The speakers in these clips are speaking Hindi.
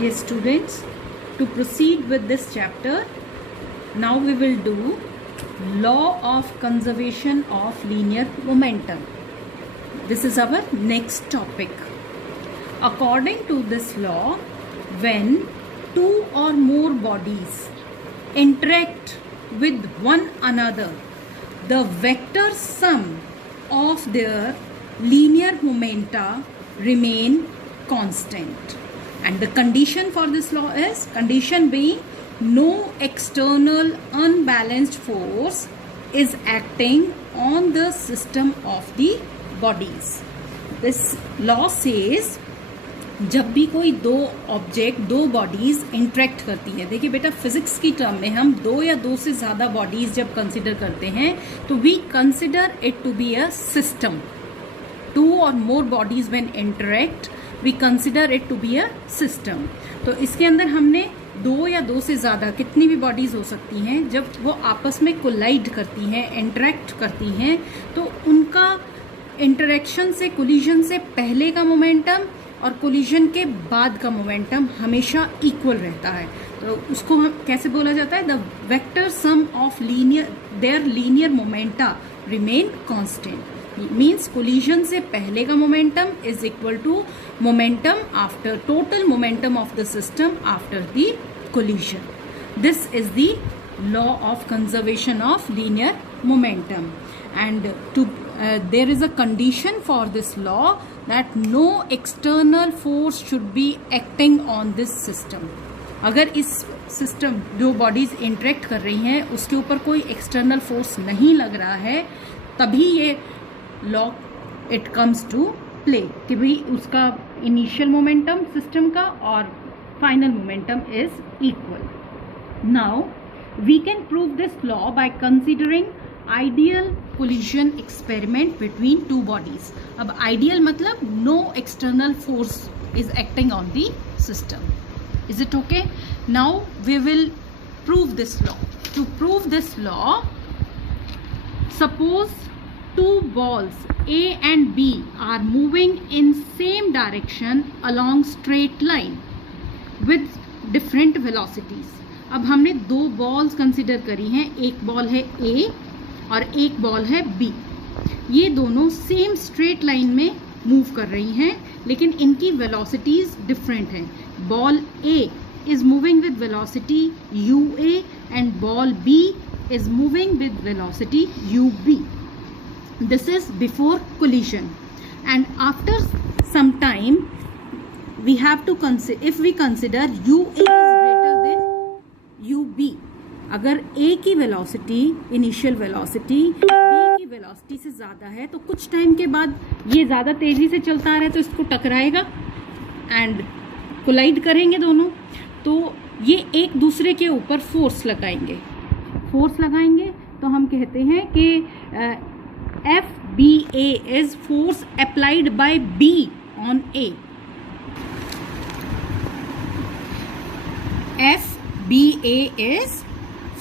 Yes, students, to proceed with this chapter, now we will do law of conservation of linear momentum. This is our next topic. According to this law, when two or more bodies interact with one another, the vector sum of their linear momenta remain constant. And the condition for this law is, condition being, no external unbalanced force is acting on the system of the bodies. This law says, जब भी कोई दो ऑब्जेक्ट, दो बॉडीज इंटरेक्ट करती हैं, देखिए बेटा फिजिक्स की टर्म में हम दो या दो से ज़्यादा बॉडीज जब कंसिडर करते हैं तो we consider it to be a system. Two और more bodies when interact we consider it to be a system. तो इसके अंदर हमने दो या दो से ज़्यादा कितनी भी बॉडीज हो सकती हैं, जब वो आपस में कोलाइड करती हैं, इंटरेक्ट करती हैं, तो उनका इंटरेक्शन से, कोलिजन से पहले का मोमेंटम और कोलिजन के बाद का मोमेंटम हमेशा इक्वल रहता है. तो उसको हम कैसे बोला जाता है? The vector sum of their linear momenta remain constant. Means collision से पहले का momentum is equal to momentum after total momentum of the system after the collision. This is the law of conservation of linear momentum. And there is a condition for this law that no external force should be acting on this system. अगर इस सिस्टम जो बॉडीज इंटरेक्ट कर रही हैं उसके ऊपर कोई एक्सटर्नल फोर्स नहीं लग रहा है, तभी ये law it comes to play कि भाई उसका इनिशियल मोमेंटम सिस्टम का और final momentum is equal. Now we can prove this law by considering ideal collision experiment between two bodies. अब आइडियल मतलब no external force is acting on the system. Is it okay? Now we will prove this law. To prove this law, suppose two balls A and B are moving in same direction along straight line with different velocities. अब हमने दो बॉल्स कंसिडर करी हैं, एक बॉल है A और एक बॉल है B. ये दोनों सेम स्ट्रेट लाइन में मूव कर रही हैं, लेकिन इनकी वेलोसिटीज डिफरेंट हैं. Ball A is moving with velocity UA and ball B is moving with velocity UB. This is before collision, and after some time we have to consider, if we consider UA is greater than UB, अगर A की वेलोसिटी, इनिशियल वेलोसिटी B की वेलोसिटी से ज़्यादा है तो कुछ टाइम के बाद ये ज़्यादा तेज़ी से चलता आ रहा है तो इसको टकराएगा एंड कोलाइड करेंगे दोनों. तो ये एक दूसरे के ऊपर फोर्स लगाएंगे. फोर्स लगाएंगे तो हम कहते हैं कि FBA is force applied by B on A. FBA is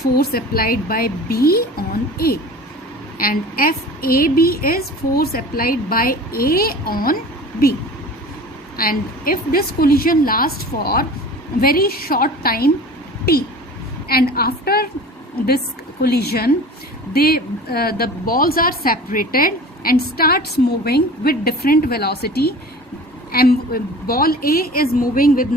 force applied by B on A, and FAB is force applied by A on B. And if this collision lasts for very short time t, and after this collision the balls are separated and starts moving with different velocity, and ball A is moving with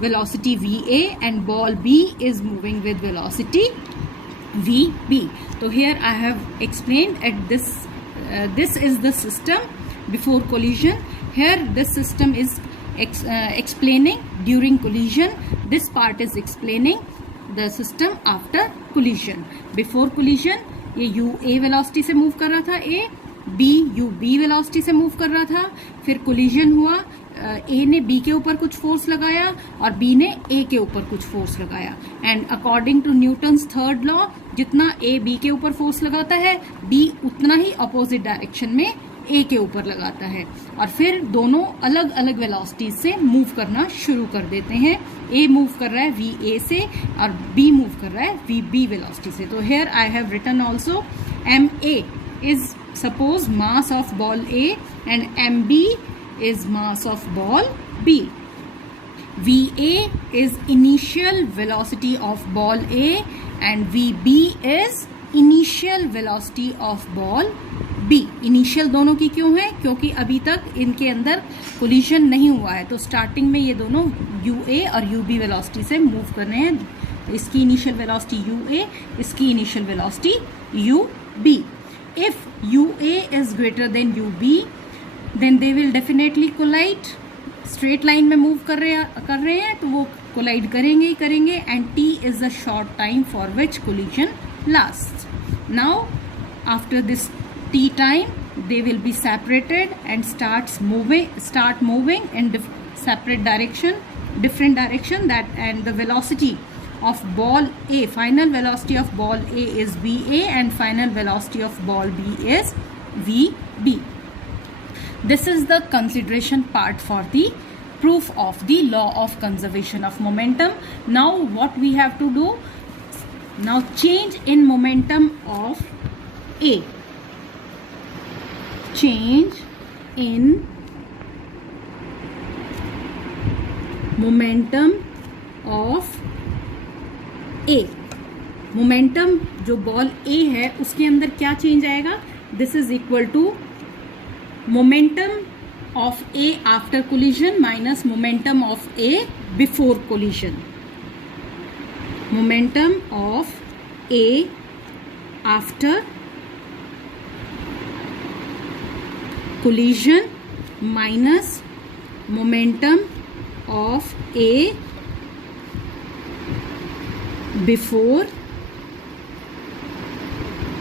velocity VA and ball B is moving with velocity VB. So here I have explained at this is the system before collision. Here this system is explaining during collision. This part is explaining the system after collision. Before collision ये UA वेलोसिटी से मूव कर रहा था A, B UB वेलोसिटी से मूव कर रहा था. फिर collision हुआ, A ने B के ऊपर कुछ फोर्स लगाया और B ने A के ऊपर कुछ फोर्स लगाया. And according to Newton's third law, जितना A B के ऊपर फोर्स लगाता है B उतना ही अपोजिट डायरेक्शन में A के ऊपर लगाता है, और फिर दोनों अलग अलग वेलोसिटीज से मूव करना शुरू कर देते हैं. A मूव कर रहा है VA से और B मूव कर रहा है VB वेलोसिटी से. तो here I have written also MA is suppose mass of ball A and MB is mass of ball B. VA is initial velocity of ball A and VB is initial velocity of ball B. Initial दोनों की क्यों है? क्योंकि अभी तक इनके अंदर कोलिजन नहीं हुआ है, तो स्टार्टिंग में ये दोनों UA और UB वेलोसिटी से मूव कर रहे हैं. तो इसकी इनिशियल वेलोसिटी UA, इसकी initial velocity UB. If UA is greater than UB, then they will definitely collide. Straight line में मूव कर रहे हैं तो वो कोलाइड करेंगे ही करेंगे. And T is the short time for which collision lasts. Now after this T time they will be separated and start moving in separate direction, different direction. That and the velocity of ball A, final velocity of ball A is VA and final velocity of ball B is VB. This is the consideration part for the proof of the law of conservation of momentum. Now what we have to do? Now change in momentum of A. Change in momentum of A. Momentum जो बॉल A है उसके अंदर क्या चेंज आएगा? This is equal to momentum of A after collision minus momentum of A before collision. Momentum of A after collision minus momentum of A before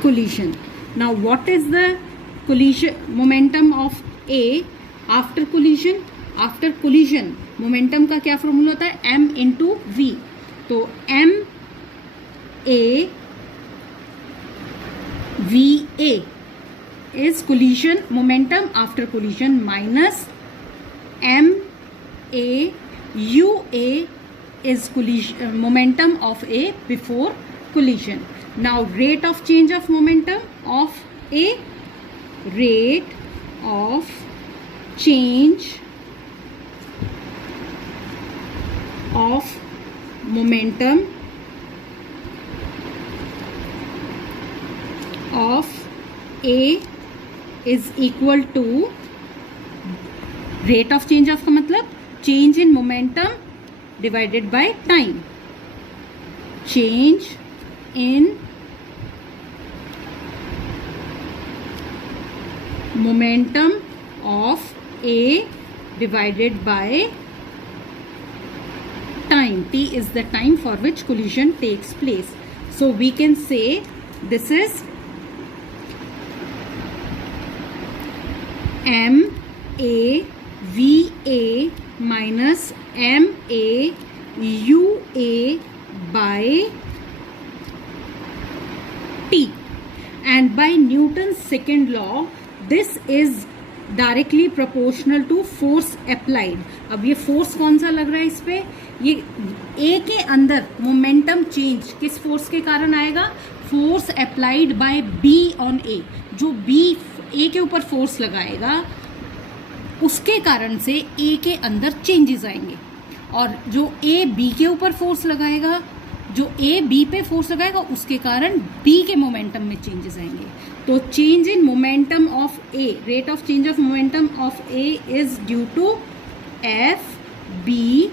collision. Now what is the collision momentum of A after collision? After collision momentum का क्या फॉर्मूला होता है? M into V. तो M A VA is collision momentum after collision minus M A UA is collision momentum of A before collision. Now rate of change of momentum of A, rate of change of momentum of A is equal to rate of change of का मतलब change in momentum divided by time. Change in momentum of A divided by time. T is the time for which collision takes place. So we can say this is M A V A minus M A U A by T. And by Newton's second law, this is directly proportional to force applied. अब ये फोर्स कौन सा लग रहा है इस पे? ये ए के अंदर मोमेंटम चेंज किस फोर्स के कारण आएगा? Force applied by B on A. जो बी ए के ऊपर फोर्स लगाएगा उसके कारण से ए के अंदर चेंजेस आएंगे. और जो ए बी के ऊपर फोर्स लगाएगा, जो ए बी पे फोर्स लगाएगा उसके कारण बी के मोमेंटम में चेंजेस आएंगे. तो change in momentum of A, rate of change of momentum of A is due to F B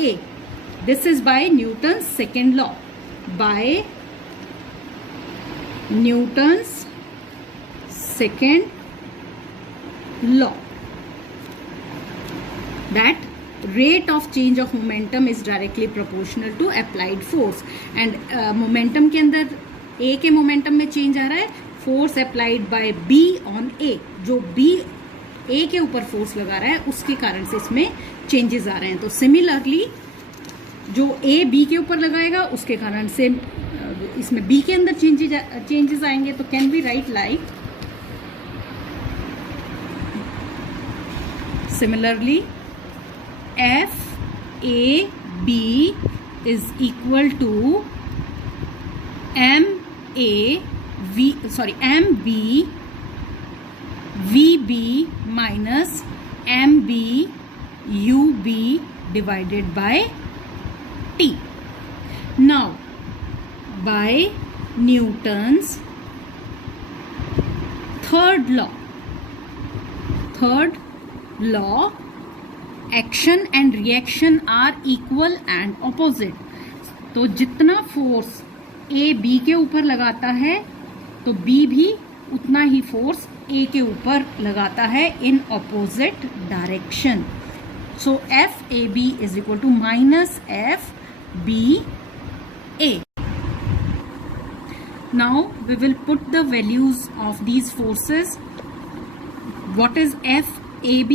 A. This is by Newton's second law. By Newton's second law that rate of change of momentum is directly proportional to applied force. and momentum के अंदर A के momentum में change आ रहा है force applied by B on A. जो B A के ऊपर force लगा रहा है उसके कारण से इसमें changes आ रहे हैं. तो similarly जो A B के ऊपर लगाएगा उसके कारण से इसमें B के अंदर changes आएंगे. तो can we write like similarly F A B is equal to M B V B minus M B ub divided by t. Now by Newton's third law, action and reaction are equal and opposite. तो जितना फोर्स ए बी के ऊपर लगाता है तो बी भी उतना ही फोर्स ए के ऊपर लगाता है in opposite direction. So F A B is equal to minus F B A. Now we will put the values of these forces. What is FAB?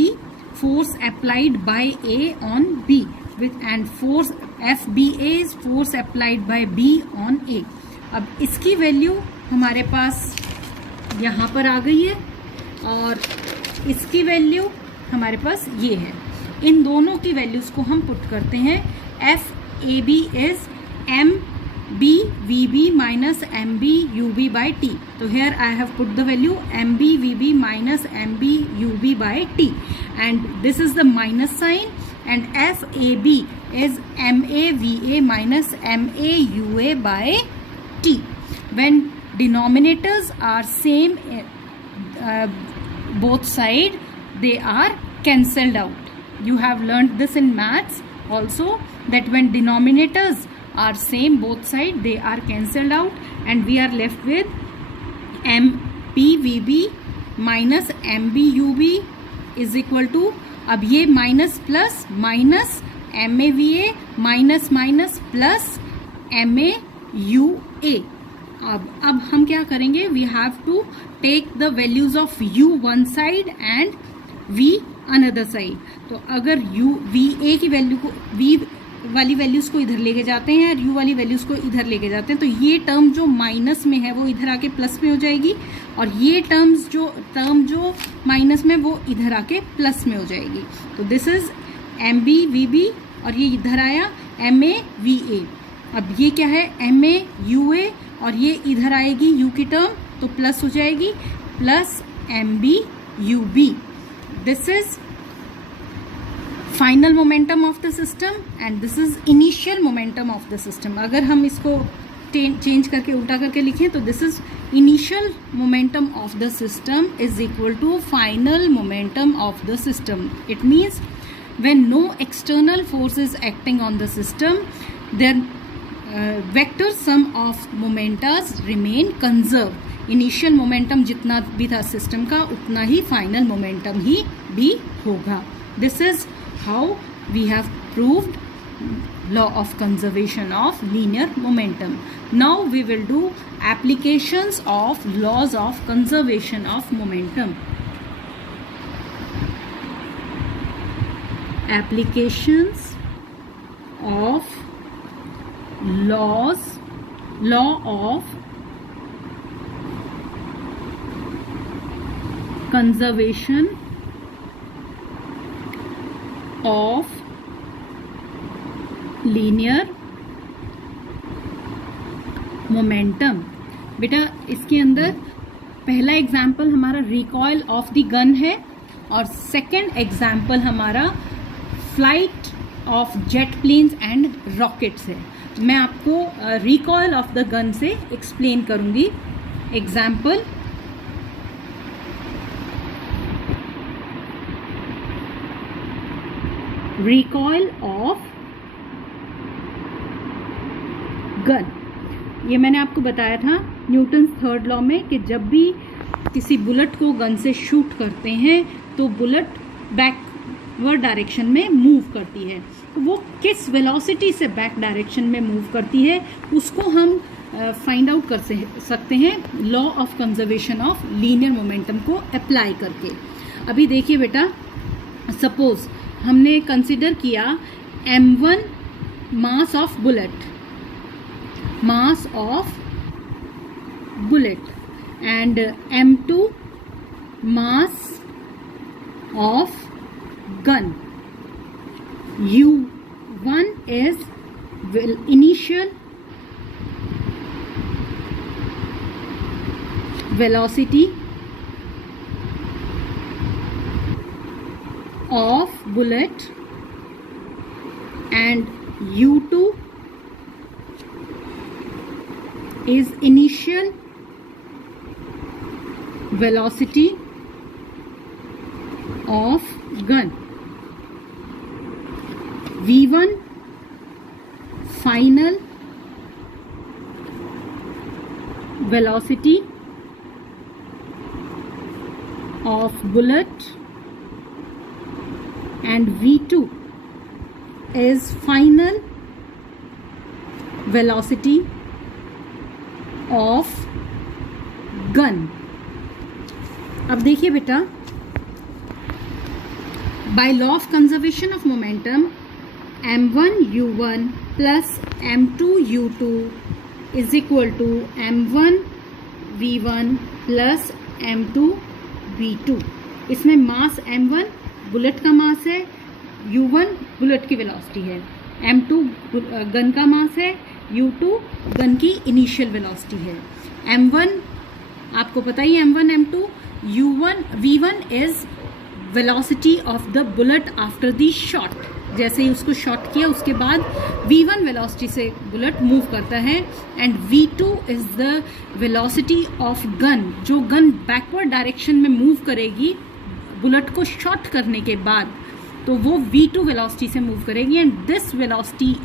Force applied by A on B, and force FBA is force applied by B on A. अब इसकी वैल्यू हमारे पास यहाँ पर आ गई है और इसकी वैल्यू हमारे पास ये है. इन दोनों की वैल्यूज को हम पुट करते हैं. FAB is MBVB minus MBUB by T. So here I have put the value MBVB minus MBUB by T, and this is the minus sign, and FAB is MAVA minus MAUA by T. When denominators are same, both side they are cancelled out. You have learnt this in maths also, that when denominators are same both side they are cancelled out, and we are left with MPVB minus MBUB is equal to, अब ये minus plus minus MAVA minus minus plus MAUA. अब हम क्या करेंगे, we have to take the values of U one side and V another side. तो अगर VA की वैल्यू को, V वाली वैल्यूज को इधर लेके जाते हैं और U वाली वैल्यूज को इधर लेके जाते हैं, तो ये टर्म जो माइनस में है वो इधर आके प्लस में हो जाएगी, और ये टर्म जो माइनस में वो इधर आके प्लस में हो जाएगी. तो दिस इज MBVB और ये इधर आया MAVA. अब ये क्या है MAUA, और ये इधर आएगी U की टर्म तो प्लस हो जाएगी, plus MBUB. This is final momentum of the system and this is initial momentum of the system. अगर हम इसको चेंज करके उल्टा करके लिखें तो this is initial momentum of the system is equal to final momentum of the system. It means when no external force is acting on the system, then vector sum of momentas remain conserved. Initial momentum जितना भी था सिस्टम का उतना ही फाइनल मोमेंटम ही भी होगा. This is how we have proved law of conservation of linear momentum. Now we will do applications of laws of conservation of momentum. Applications of law of conservation of linear momentum. बेटा इसके अंदर पहला एग्जाम्पल हमारा रिकॉयल ऑफ द गन है और सेकंड एग्जाम्पल हमारा flight of jet planes and rockets है. मैं आपको रिकॉयल ऑफ द गन से एक्सप्लेन करूंगी. Example, recoil of gun. ये मैंने आपको बताया था न्यूटन्स थर्ड लॉ में कि जब भी किसी बुलेट को गन से शूट करते हैं तो बुलेट बैकवर्ड डायरेक्शन में मूव करती है. वो किस वेलोसिटी से बैक डायरेक्शन में मूव करती है उसको हम फाइंड आउट कर सकते हैं law of conservation of linear momentum को अप्लाई करके. अभी देखिए बेटा, सपोज हमने कंसिडर किया m1 mass of bullet, mass of bullet, and m2 mass of gun. u1 is initial velocity of bullet and u2 is initial velocity of gun, v1 final velocity of bullet, and v2 is final velocity of gun. अब देखिए बेटा, by law of conservation of momentum m1 u1 plus m2 u2 is equal to m1 v1 plus m2 v2. इसमें मास m1 बुलेट का मास है, u1 बुलेट की वेलोसिटी है, m2 गन का मास है, u2 गन की इनिशियल वेलोसिटी है. m1 आपको पता ही, m1 m2, u1 v1 is velocity of the bullet after the shot. जैसे ही उसको शॉट किया उसके बाद v1 वेलोसिटी से बुलेट मूव करता है, and v2 is the velocity of gun, जो गन बैकवर्ड डायरेक्शन में मूव करेगी बुलेट को शॉट करने के बाद, तो वो v2 वेलोसिटी से मूव करेगी, and this velocity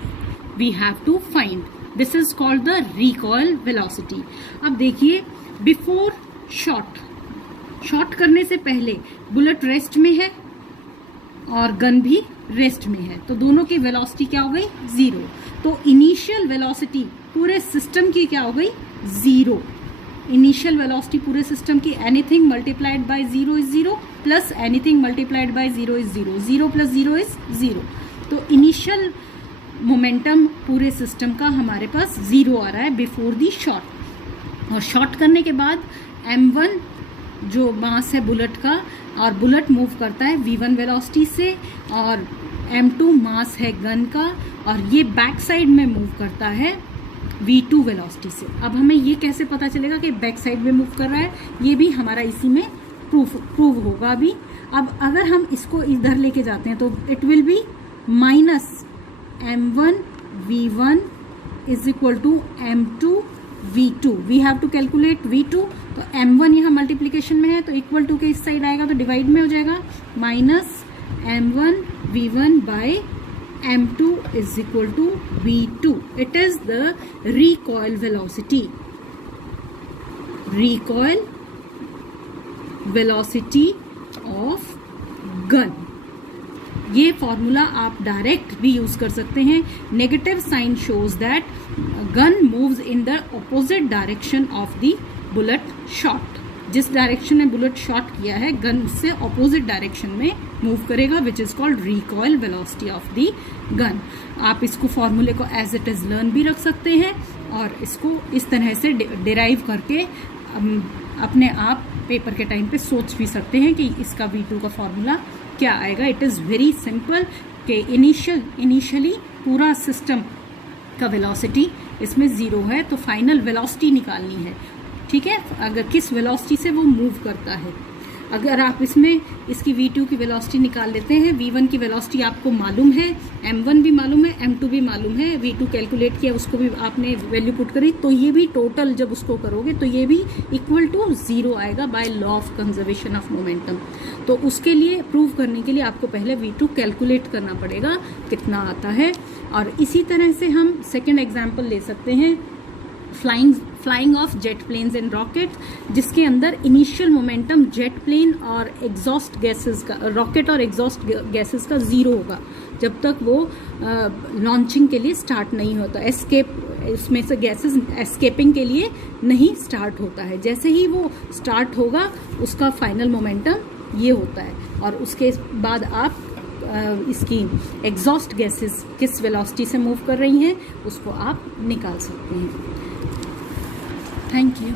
we have to find. This is called the recoil velocity. अब देखिए, बिफोर शॉट करने से पहले बुलेट रेस्ट में है और गन भी रेस्ट में है, तो दोनों की वेलोसिटी क्या हो गई, 0. तो इनिशियल वेलोसिटी पूरे सिस्टम की क्या हो गई, 0. इनिशियल वेलोसिटी पूरे सिस्टम की anything multiplied by 0 is 0, plus anything multiplied by 0 is 0. 0 plus 0 is 0. तो इनिशियल मोमेंटम पूरे सिस्टम का हमारे पास 0 आ रहा है बिफोर दी शॉट. और शॉट करने के बाद m1 जो मास है बुलेट का, और बुलेट मूव करता है v1 वेलोसिटी से, और m2 मास है गन का, और ये बैक साइड में मूव करता है v2 वेलोसिटी से. अब हमें ये कैसे पता चलेगा कि बैक साइड में मूव कर रहा है, ये भी हमारा इसी में प्रूव होगा अभी. अब अगर हम इसको इधर लेके जाते हैं तो it will be minus m1 v1 is equal to m2 v2. We have to calculate v2, तो m1 यहाँ मल्टीप्लीकेशन में है तो इक्वल टू के इस साइड आएगा तो डिवाइड में हो जाएगा, minus m1 v1 by m2 is equal to v2. It is the recoil velocity. Recoil velocity of gun. ये फॉर्मूला आप डायरेक्ट भी यूज कर सकते हैं. Negative sign shows that gun moves in the opposite direction of the bullet shot. जिस डायरेक्शन में बुलेट शॉट किया है, गन उससे ऑपोजिट डायरेक्शन में मूव करेगा, which is called recoil velocity of the gun. आप इसको फॉर्मूले को एज इट इज लर्न भी रख सकते हैं, और इसको इस तरह से डिराइव करके अपने आप पेपर के टाइम पे सोच भी सकते हैं कि इसका v2 का फॉर्मूला क्या आएगा. इट इज़ वेरी सिंपल कि इनिशियली पूरा सिस्टम का वेलोसिटी इसमें 0 है, तो फाइनल वेलोसिटी निकालनी है. ठीक है, अगर किस वेलोसिटी से वो मूव करता है. अगर आप इसमें इसकी v2 की वेलोसिटी निकाल लेते हैं, v1 की वेलोसिटी आपको मालूम है, m1 भी मालूम है, m2 भी मालूम है, v2 कैलकुलेट किया उसको भी आपने वैल्यू पुट करी, तो ये भी टोटल जब उसको करोगे तो ये भी इक्वल टू 0 आएगा bye law of conservation of momentum. तो उसके लिए प्रूव करने के लिए आपको पहले v2 कैलकुलेट करना पड़ेगा कितना आता है. और इसी तरह से हम सेकेंड एग्जाम्पल ले सकते हैं, flying of jet planes and rocket, जिसके अंदर इनिशियल मोमेंटम जेट प्लेन और एग्जॉस्ट गैसेस का, रॉकेट और एग्जॉस्ट गैसेस का 0 होगा जब तक वो लॉन्चिंग के लिए स्टार्ट नहीं होता. एस्केप, उसमें से गैसेस एस्केपिंग के लिए नहीं स्टार्ट होता है. जैसे ही वो स्टार्ट होगा उसका फाइनल मोमेंटम ये होता है, और उसके बाद आप इसकी एग्जॉस्ट गैसेस किस वेलोसिटी से मूव कर रही हैं उसको आप निकाल सकते हैं. Thank you.